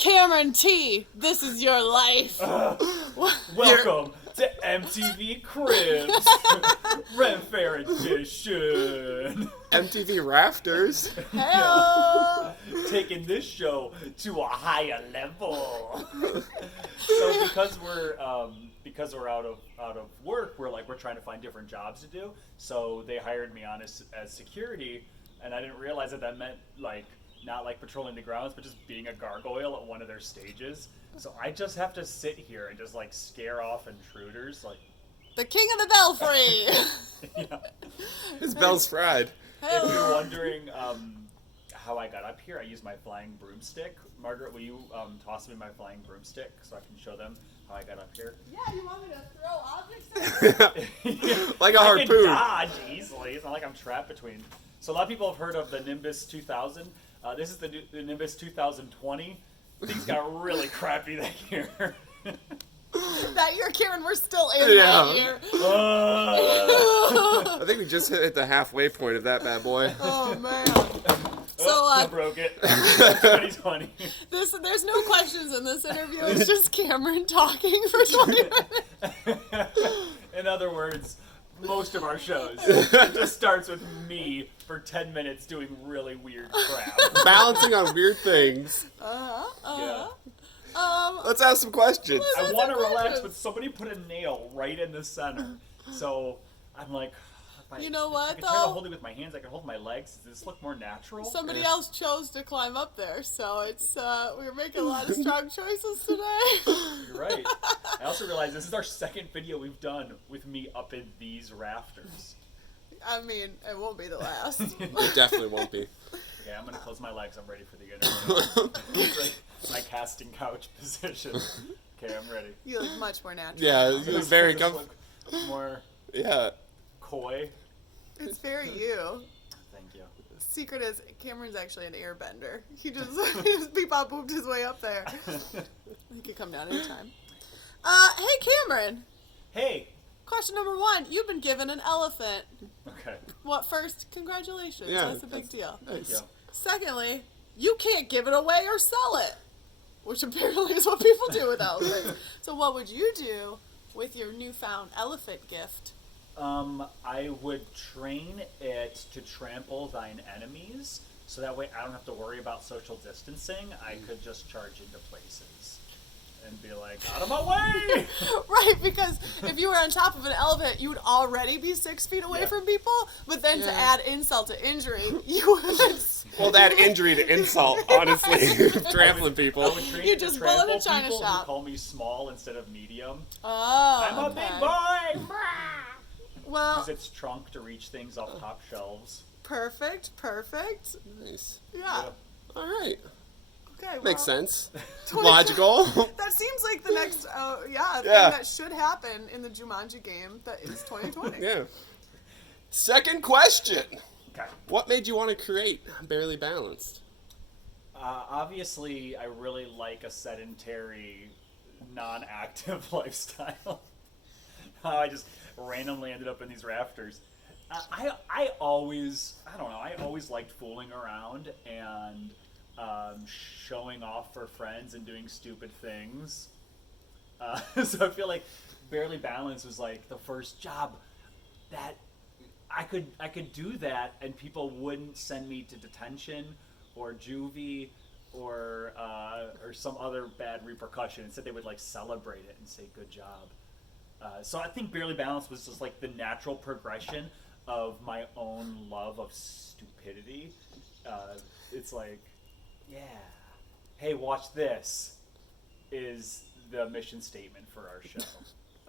Cameron T, this is your life. Welcome to MTV Cribs, Ren Fair Edition. MTV Rafters. Hello. Taking this show to a higher level. So because we're out of work, we're trying to find different jobs to do. So they hired me on as security, and I didn't realize that meant not patrolling the grounds, but just being a gargoyle at one of their stages. So I just have to sit here and just scare off intruders, The king of the belfry. Yeah. His bell's fried. If you're wondering how I got up here, I used my flying broomstick. Margaret, will you toss me my flying broomstick so I can show them how I got up here? Yeah, you want me to throw objects at Like a I harpoon. can dodge easily. It's not like I'm trapped between. So a lot of people have heard of the Nimbus 2000. This is the Nimbus 2020. Things got really crappy that year. That year, Cameron, we're still in that year. I think we just hit the halfway point of that bad boy. Oh, man. I broke it. 2020. There's no questions in this interview. It's just Cameron talking for 20 minutes. In other words, most of our shows it just starts with me for 10 minutes doing really weird crap. Balancing on weird things. Yeah. Let's ask some questions. I want to relax, but somebody put a nail right in the center. So I'm like, You know what, I can try to though? hold it with my hands. I can hold my legs. Does this look more natural? Somebody else chose to climb up there, so it's we're making a lot of strong choices today. You're right. I also realized this is our second video we've done with me up in these rafters. I mean, it won't be the last. It definitely won't be. Okay, I'm going to close my legs. I'm ready for the interview. It's like my casting couch position. Okay, I'm ready. You look much more natural. Yeah, it was very Just comfortable. look more Yeah. coy. It's very you. Thank you. Secret is Cameron's actually an airbender. He just bebop booped his way up there. He could come down anytime. Hey Cameron. Hey. Question number 1. You've been given an elephant. Okay. What first? Congratulations. Yeah, That's a big deal. Thank you. Secondly, you can't give it away or sell it, which apparently is what people do with elephants. So what would you do with your newfound elephant gift? I would train it to trample thine enemies, so that way I don't have to worry about social distancing. I could just charge into places and be like, out of my way! Right, because if you were on top of an elephant, you would already be 6 feet away Yeah. from people, but then to Yeah. add insult to injury, you would... Well, that injury to insult, honestly. Trampling I people. would train You it to just bullet a trample china people shop. who call me small instead of medium. Oh, I'm a okay. big boy! Well, Use its trunk to reach things off top shelves. perfect. Nice. Yeah. All right. Okay, well, Makes sense. Logical. That seems like the next, thing that should happen in the Jumanji game that is 2020. Yeah. Second question. Okay. What made you want to create Barely Balanced? Obviously, I really like a sedentary, non-active lifestyle. I just randomly ended up in these rafters. I always liked fooling around and showing off for friends and doing stupid things. So I feel like Barely Balanced was like the first job that I could do that and people wouldn't send me to detention or juvie or some other bad repercussion. Instead, they would celebrate it and say good job. So I think Barely Balanced was just the natural progression of my own love of stupidity. It's hey, watch this is the mission statement for our show.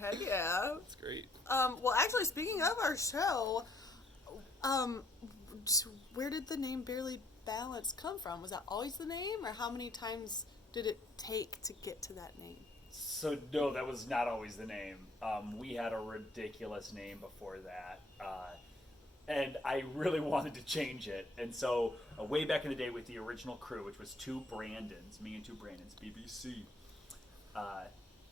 Heck yeah. That's great. Well, actually, speaking of our show, where did the name Barely Balanced come from? Was that always the name, or how many times did it take to get to that name? So no, that was not always the name. We had a ridiculous name before that, and I really wanted to change it. And so way back in the day with the original crew, which was 2 Brandons, me and 2 Brandons, BBC, I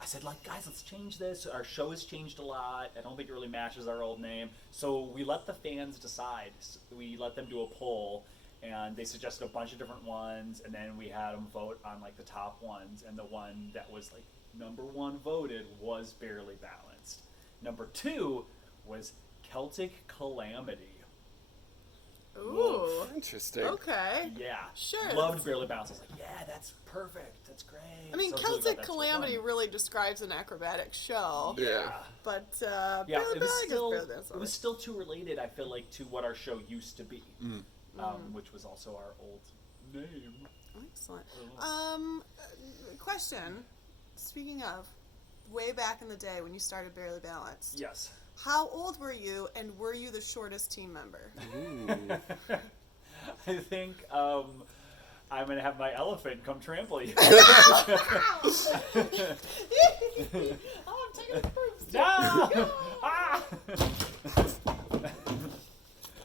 said, guys, let's change this. Our show has changed a lot. I don't think it really matches our old name. So we let the fans decide. We let them do a poll, and they suggested a bunch of different ones, and then we had them vote on like the top ones, and the one that was like number 1 voted was Barely Balanced. Number 2 was Celtic Calamity. Ooh. Interesting. Okay. Yeah. Sure. Loved Barely Balanced. I was like, yeah, that's perfect. That's great. I mean, So I was really glad Celtic that's what Calamity won. really describes an acrobatic show. Yeah. But Yeah, Barely it was Balanced is still Barely Balanced. it was still too related, I feel like, to what our show used to be, which was also our old name. Excellent. Question. Speaking of, way back in the day when you started Barely Balanced, Yes. how old were you, and were you the shortest team member? Ooh. I think I'm gonna have my elephant come trample you. Oh, I'm taking a broomstick. No! Ah!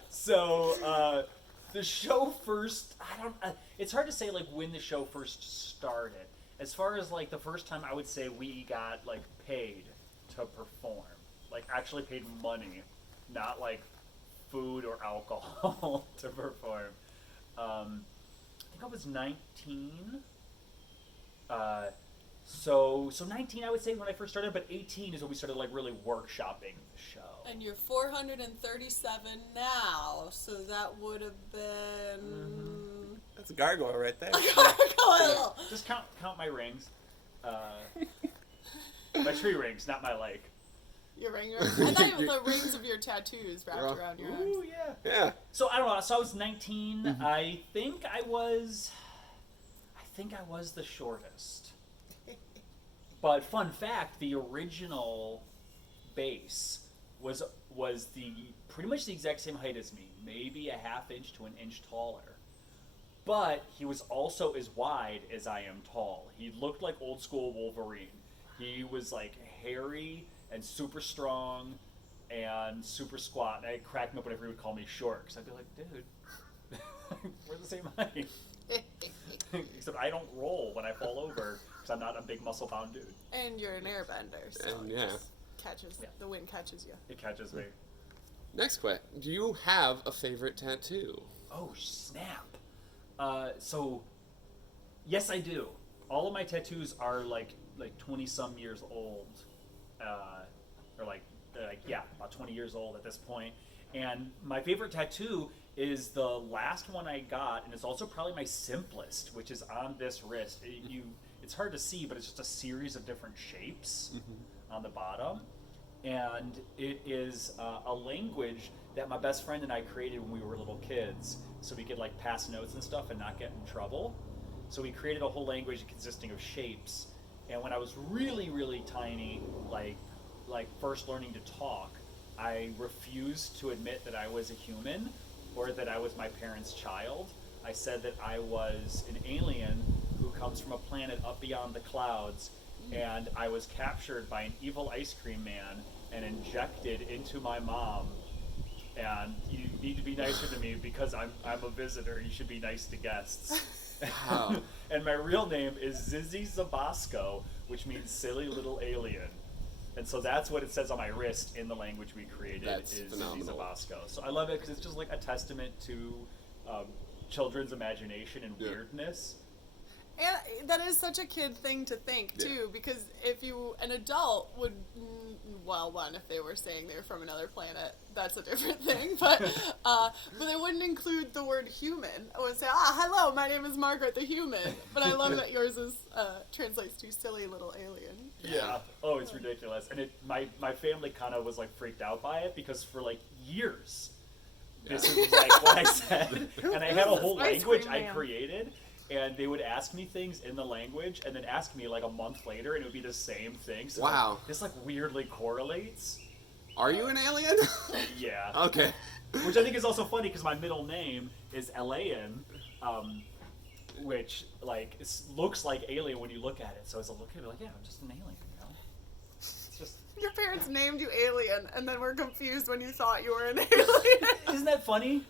So the show first. I don't. It's hard to say like when the show first started. As far as like the first time, I would say we got like paid to perform, like actually paid money, not like food or alcohol to perform. I think I was 19. So 19 I would say when I first started, but 18 is when we started like really workshopping the show. And you're 437 now, so that would have been... That's a gargoyle right there. Gargoyle! Just count my rings. My tree rings, not my like. Your ring rings? I thought it was the rings of your tattoos wrapped around your arms. Ooh, yeah. Yeah. So I don't know. So I was 19. I think I was the shortest. But fun fact, the original bass was the pretty much the exact same height as me, maybe a half inch to an inch taller. But he was also as wide as I am tall. He looked like old school Wolverine. He was like hairy and super strong and super squat. And it cracked me up whenever he would call me short, because I'd be like, dude, we're the same height. Except I don't roll when I fall over because I'm not a big muscle bound dude. And you're an airbender, so And it yeah. just catches, the wind catches you. It catches me. Next question. Do you have a favorite tattoo? Oh, snap. So, yes, I do. All of my tattoos are like 20-some years old. Or about 20 years old at this point. And my favorite tattoo is the last one I got, and it's also probably my simplest, which is on this wrist. It's hard to see, but it's just a series of different shapes on the bottom. And it is a language that my best friend and I created when we were little kids, so we could like pass notes and stuff and not get in trouble. So we created a whole language consisting of shapes. And when I was really, really tiny, like first learning to talk, I refused to admit that I was a human or that I was my parents' child. I said that I was an alien who comes from a planet up beyond the clouds, and I was captured by an evil ice cream man and injected into my mom. And you need to be nicer to me because I'm a visitor. You should be nice to guests. Wow. And my real name is Zizzy Zabasco, which means silly little alien. And so that's what it says on my wrist in the language we created. That's is phenomenal. Zizzy Zabasco. So I love it because it's just like a testament to children's imagination and Yeah. weirdness. And that is such a kid thing to think, too, because if an adult would, well, one, if they were saying they were from another planet, that's a different thing, but they wouldn't include the word human. I would say, hello, my name is Margaret the Human, but I love that yours translates to silly little alien. Yeah. Oh, it's ridiculous. And my family kind of was like freaked out by it because for like years, this is like what I said. And I had a whole Ice language cream I man. created. And they would ask me things in the language, and then ask me like a month later, and it would be the same thing. So Wow. like, this like weirdly correlates. Are you an alien? Yeah. Okay. Which I think is also funny because my middle name is Elaine, which like looks like alien when you look at it. So as a look at it, like, yeah, I'm just an alien, you know. It's just. Your parents named you Alien, and then were confused when you thought you were an alien. Isn't that funny?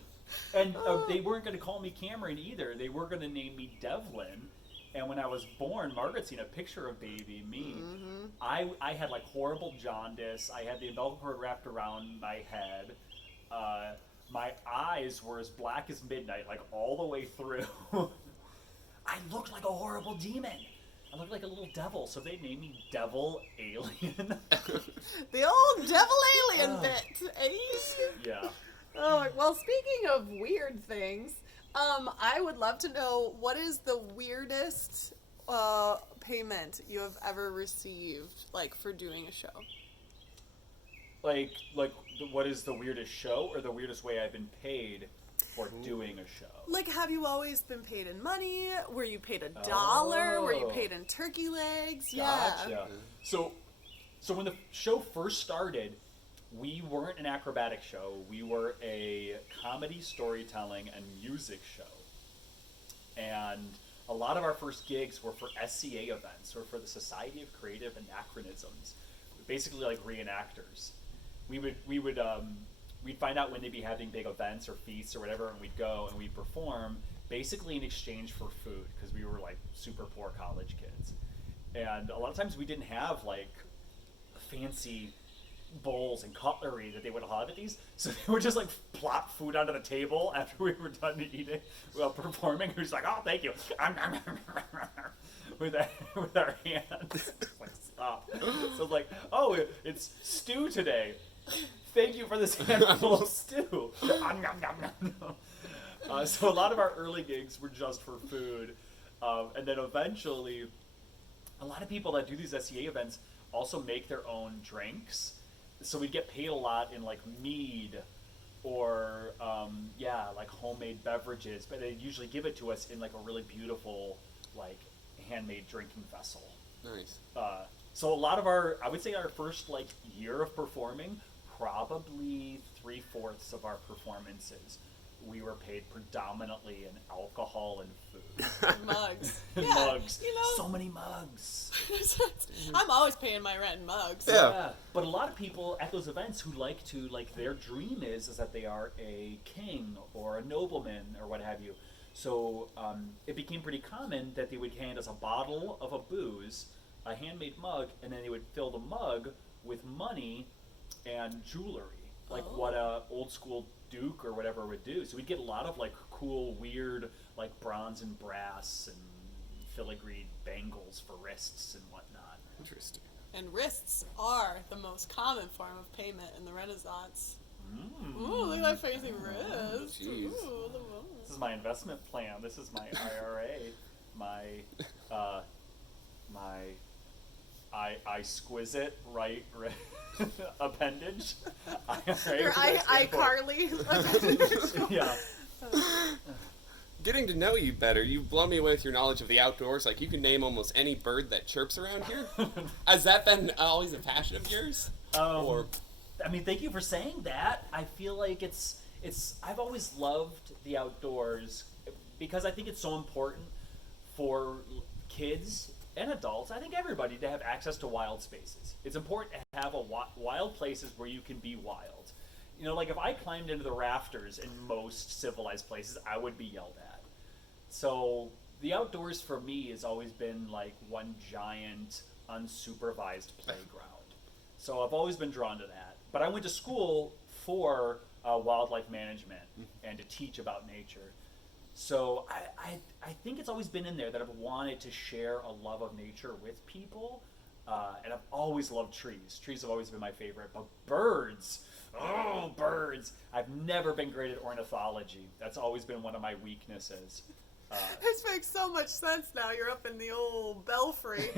And they weren't going to call me Cameron either. They were going to name me Devlin. And when I was born, Margaret seen a picture of baby me. I had like horrible jaundice. I had the umbilical cord wrapped around my head. my eyes were as black as midnight, like all the way through. I looked like a horrible demon. I looked like a little devil, so they named me Devil Alien. The old devil alien bit, eh? Yeah. Oh, well, speaking of weird things, I would love to know what is the weirdest payment you have ever received, like, for doing a show? Like, what is the weirdest show, or the weirdest way I've been paid for doing a show? Like, have you always been paid in money? Were you paid $1? Were you paid in turkey legs? Gotcha. Yeah. So when the show first started, we weren't an acrobatic show. We were a comedy, storytelling, and music show. And a lot of our first gigs were for SCA events, or for the Society of Creative Anachronisms, basically like reenactors. We'd find out when they'd be having big events or feasts or whatever, and we'd go and we'd perform, basically in exchange for food, because we were like super poor college kids. And a lot of times we didn't have like fancy bowls and cutlery that they would have at these, so they would just like plop food onto the table after we were done eating while performing. We were just like, oh, thank you, with our hands. Like, stop. So like, oh, it's stew today. Thank you for this handful of stew. So a lot of our early gigs were just for food, and then eventually, a lot of people that do these SCA events also make their own drinks. So we'd get paid a lot in like mead or like homemade beverages, but they'd usually give it to us in like a really beautiful like handmade drinking vessel. Nice. So a lot of I would say our first like year of performing, probably 3/4 of our performances, we were paid predominantly in alcohol and food. Mugs. And Yeah, mugs. you know. So many mugs. I'm always paying my rent in mugs. Yeah. But a lot of people at those events who like to, like, their dream is that they are a king or a nobleman or what have you. So it became pretty common that they would hand us a bottle of a booze, a handmade mug, and then they would fill the mug with money and jewelry, like what a old school duke or whatever would do. So we'd get a lot of like cool, weird, like bronze and brass and filigreed bangles for wrists and whatnot. Interesting. And wrists are the most common form of payment in the Renaissance. Mm. Ooh, look at that fancy wrist. Jeez. Ooh, the This is my investment plan. This is my IRA. my exquisite right appendage. IRA. Your iCarly appendage. Yeah. Getting to know you better, you blow me away with your knowledge of the outdoors. Like, you can name almost any bird that chirps around here. Has that been always a passion of yours? Or I mean, thank you for saying that. I feel like it's I've always loved the outdoors because I think it's so important for kids and adults. I think everybody to have access to wild spaces. It's important to have wild places where you can be wild. You know, like if I climbed into the rafters in most civilized places, I would be yelled at. So the outdoors for me has always been like one giant unsupervised playground. So I've always been drawn to that. But I went to school for wildlife management and to teach about nature. So I think it's always been in there that I've wanted to share a love of nature with people. And I've always loved trees. Trees have always been my favorite. But birds, oh, birds. I've never been great at ornithology. That's always been one of my weaknesses. This makes so much sense now. You're up in the old belfry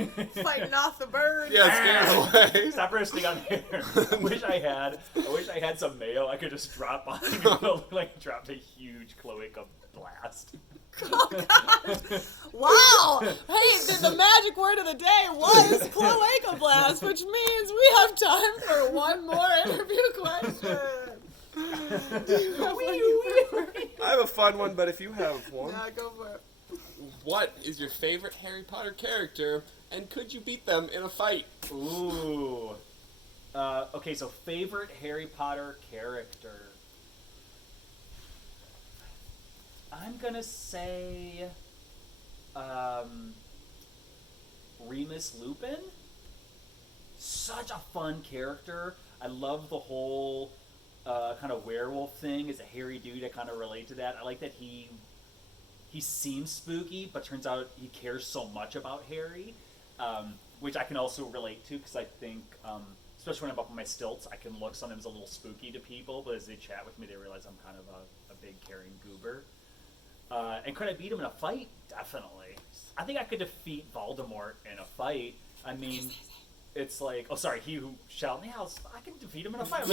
fighting off the birds. yeah, scare away. Stop roasting on there. I wish I had some mayo I could just drop on and it looked like I dropped a huge cloaca blast. Oh, God. Wow. Hey, the magic word of the day was cloaca blast, which means we have time for one more interview question. I have a fun one, but if you have one. Yeah, go for it. What is your favorite Harry Potter character, and could you beat them in a fight? Ooh. Okay, so favorite Harry Potter character. I'm gonna say Remus Lupin. Such a fun character. I love the whole kind of werewolf thing. As a hairy dude, I kind of relate to that. I like that he seems spooky, but turns out he cares so much about Harry, which I can also relate to because I think, especially when I'm up on my stilts, I can look sometimes a little spooky to people, but as they chat with me, they realize I'm kind of a big caring goober. And could I beat him in a fight? Definitely. I think I could defeat Voldemort in a fight. I mean, it's like, oh, sorry, he who shall. Yeah, I can defeat him in a fight. I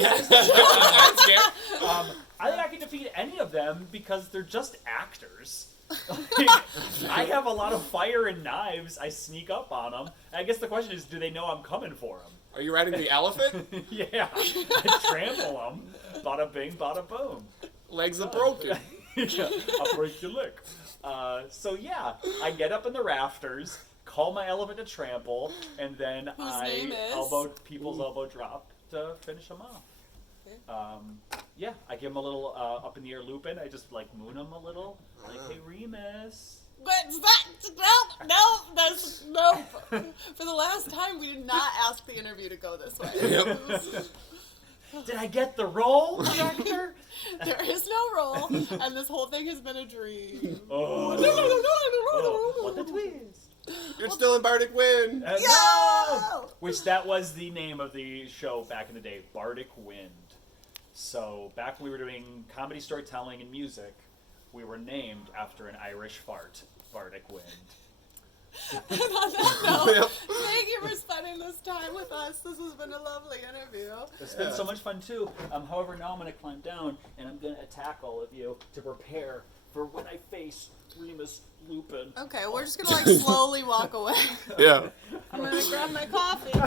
think I can defeat any of them because they're just actors. Like, I have a lot of fire and knives. I sneak up on them. I guess the question is, do they know I'm coming for them? Are you riding the elephant? Yeah, I trample them. Bada bing, bada boom. Legs are broken. Yeah, I'll break your leg. So yeah, I get up in the rafters, call my elephant to trample, and then Whose name is? People's elbow drop to finish them off. Okay. Yeah, I give him a little up in the air Lupin. I just like moon him a little, like, hey Remus. What's that? No. For the last time, we did not ask the interview to go this way. Yep. Did I get the role, director? There is no role, and this whole thing has been a dream. What a twist! You're still in Bardic Wind. No! Which that was the name of the show back in the day, Bardic Wind. So back when we were doing comedy storytelling and music, we were named after an Irish fart, Bardic Wind. And on that note, thank you for spending this time with us. This has been a lovely interview. It's been so much fun too. However, now I'm going to climb down and I'm going to attack all of you to prepare for when I face Remus Lupin. Okay, we're just going to slowly walk away. Yeah. I'm going to grab my coffee.